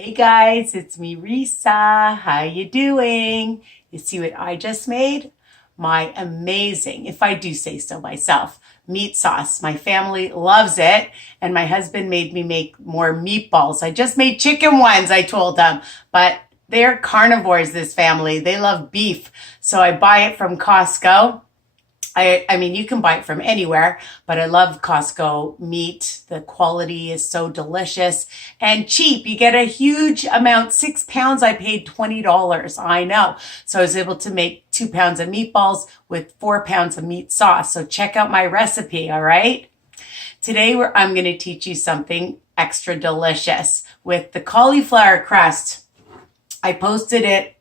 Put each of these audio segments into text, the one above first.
Hey guys, it's me Risa. How you doing? You see what I just made? My amazing, if I do say so myself, meat sauce. My family loves it, and my husband made me make more meatballs. I just made chicken ones, I told them, but they're carnivores, this family. They love beef. So I buy it from Costco. I mean, you can buy it from anywhere, but I love Costco meat. The quality is so delicious and cheap. You get a huge amount, 6 pounds. I paid $20. I know. So I was able to make 2 pounds of meatballs with 4 pounds of meat sauce. So check out my recipe, all right? Today, I'm going to teach you something extra delicious with the cauliflower crust. I posted it,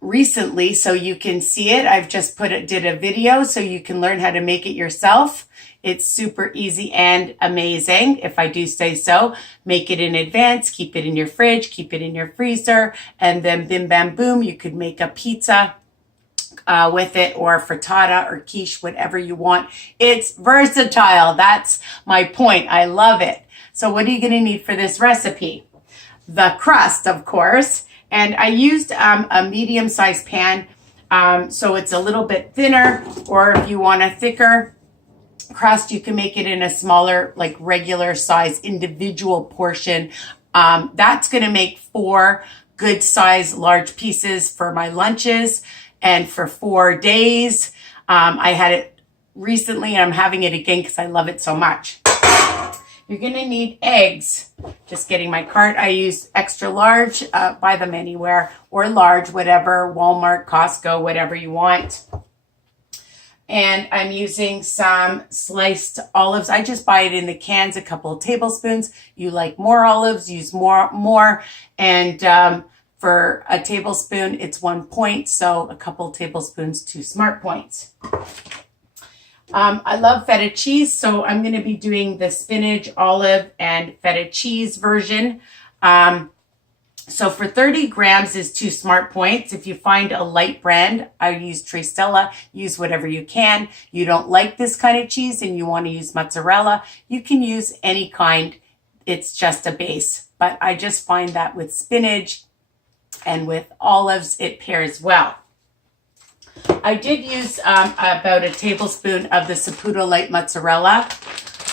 recently so you can see it. I've just did a video so you can learn how to make it yourself. It's super easy and amazing, if I do say so. Make it in advance, keep it in your fridge, keep it in your freezer, and then bim bam boom, you could make a pizza with it, or frittata or quiche, whatever you want. It's versatile. That's my point. I love it. So what are you going to need for this recipe? The crust, of course. And I used a medium-sized pan, so it's a little bit thinner, or if you want a thicker crust, you can make it in a smaller, like regular size individual portion. That's going to make 4 good size large pieces for my lunches and for 4 days. I had it recently and I'm having it again because I love it so much. You're going to need eggs. Just getting my cart. I use extra large. Buy them anywhere, or large, whatever, Walmart, Costco, whatever you want. And I'm using some sliced olives. I just buy it in the cans, a couple of tablespoons. You like more olives, use more. And for a tablespoon, it's 1 point. So a couple tablespoons, 2 smart points. I love feta cheese, so I'm going to be doing the spinach, olive, and feta cheese version. So for 30 grams is 2 smart points. If you find a light brand, I use STELLE. Use whatever you can. You don't like this kind of cheese and you want to use mozzarella, you can use any kind. It's just a base. But I just find that with spinach and with olives, it pairs well. I did use about a tablespoon of the Saputo light mozzarella,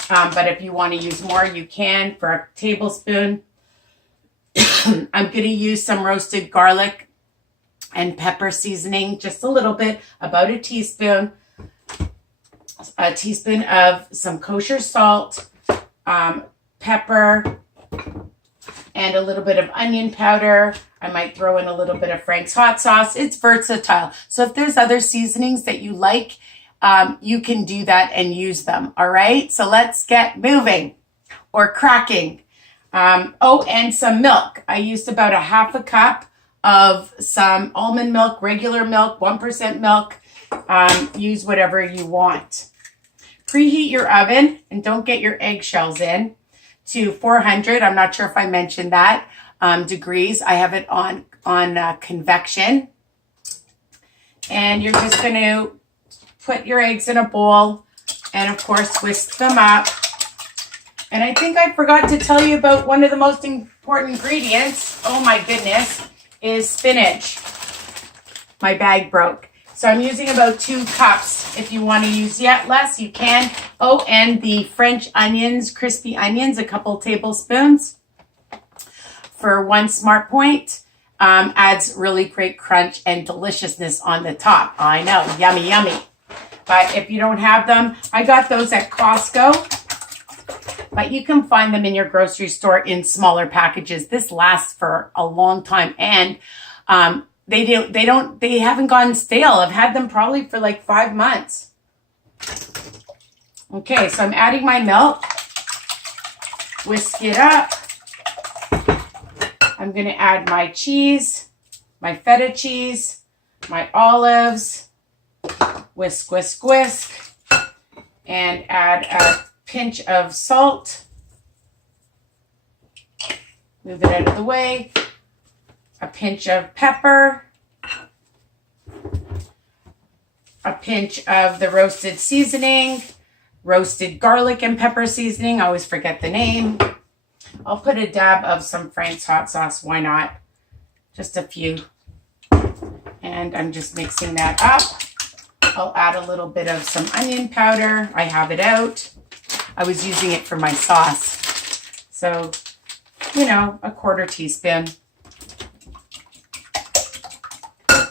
but if you want to use more, you can. For a tablespoon, I'm going to use some roasted garlic and pepper seasoning, just a little bit, about a teaspoon of some kosher salt, pepper, and a little bit of onion powder. I might throw in a little bit of Frank's hot sauce. It's versatile. So if there's other seasonings that you like, you can do that and use them. All right. So let's get moving or cracking. And some milk. I used about a half a cup of some almond milk, regular milk, 1% milk. Use whatever you want. Preheat your oven and don't get your eggshells in to 400. I'm not sure if I mentioned that. Degrees. I have it on convection. And you're just going to put your eggs in a bowl and, of course, whisk them up. And I think I forgot to tell you about one of the most important ingredients. Oh, my goodness, is spinach. My bag broke. So I'm using about 2 cups. If you want to use yet less, you can. Oh, and the French onions, crispy onions, a couple tablespoons. For 1 smart point, adds really great crunch and deliciousness on the top. I know, yummy, yummy. But if you don't have them, I got those at Costco. But you can find them in your grocery store in smaller packages. This lasts for a long time, and they haven't gone stale. I've had them probably for like 5 months. Okay, so I'm adding my milk. Whisk it up. I'm going to add my cheese, my feta cheese, my olives, whisk, whisk, whisk, and add a pinch of salt. Move it out of the way. A pinch of pepper, a pinch of the roasted seasoning, roasted garlic and pepper seasoning. I always forget the name. I'll put a dab of some Frank's hot sauce. Why not? Just a few. And I'm just mixing that up. I'll add a little bit of some onion powder. I have it out. I was using it for my sauce. So, you know, a 1/4 teaspoon.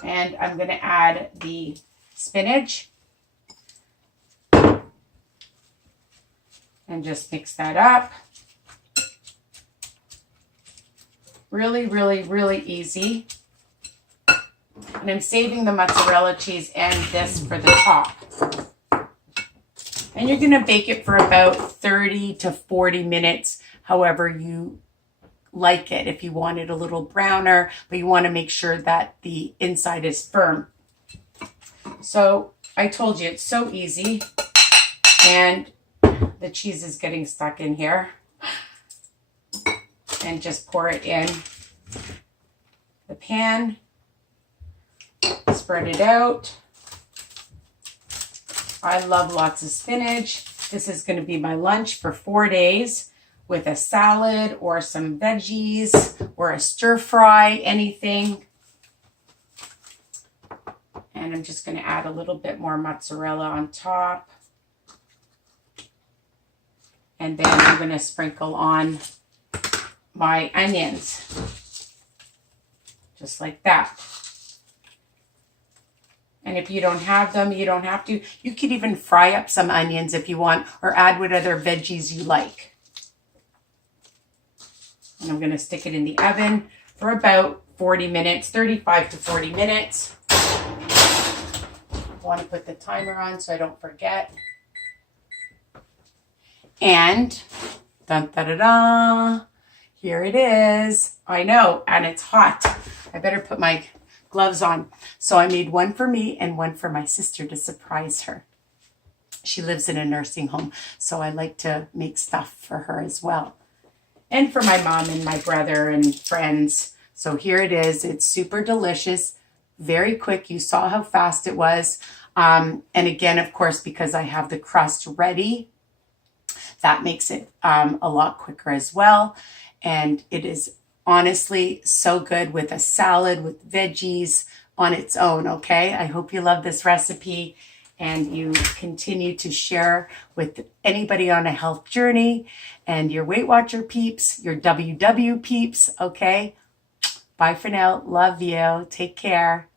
And I'm going to add the spinach. And just mix that up. Really, really, really easy. And I'm saving the mozzarella cheese and this for the top. And you're going to bake it for about 30 to 40 minutes, however you like it. If you want it a little browner, but you want to make sure that the inside is firm. So I told you it's so easy. And the cheese is getting stuck in here. And just pour it in the pan. Spread it out. I love lots of spinach. This is going to be my lunch for 4 days with a salad or some veggies or a stir fry, anything. And I'm just going to add a little bit more mozzarella on top. And then I'm going to sprinkle on my onions. Just like that. And if you don't have them, you don't have to. You could even fry up some onions if you want, or add what other veggies you like. And I'm going to stick it in the oven for about 40 minutes, 35 to 40 minutes. I want to put the timer on so I don't forget. And dun da da da, here it is. I know, and it's hot. I better put my gloves on. So I made one for me and one for my sister to surprise her. She lives in a nursing home, so I like to make stuff for her as well. And for my mom and my brother and friends. So here it is. It's super delicious, very quick. You saw how fast it was. And again, of course, because I have the crust ready, that makes it a lot quicker as well. And it is honestly so good with a salad, with veggies on its own, okay? I hope you love this recipe and you continue to share with anybody on a health journey and your Weight Watcher peeps, your WW peeps, okay? Bye for now. Love you. Take care.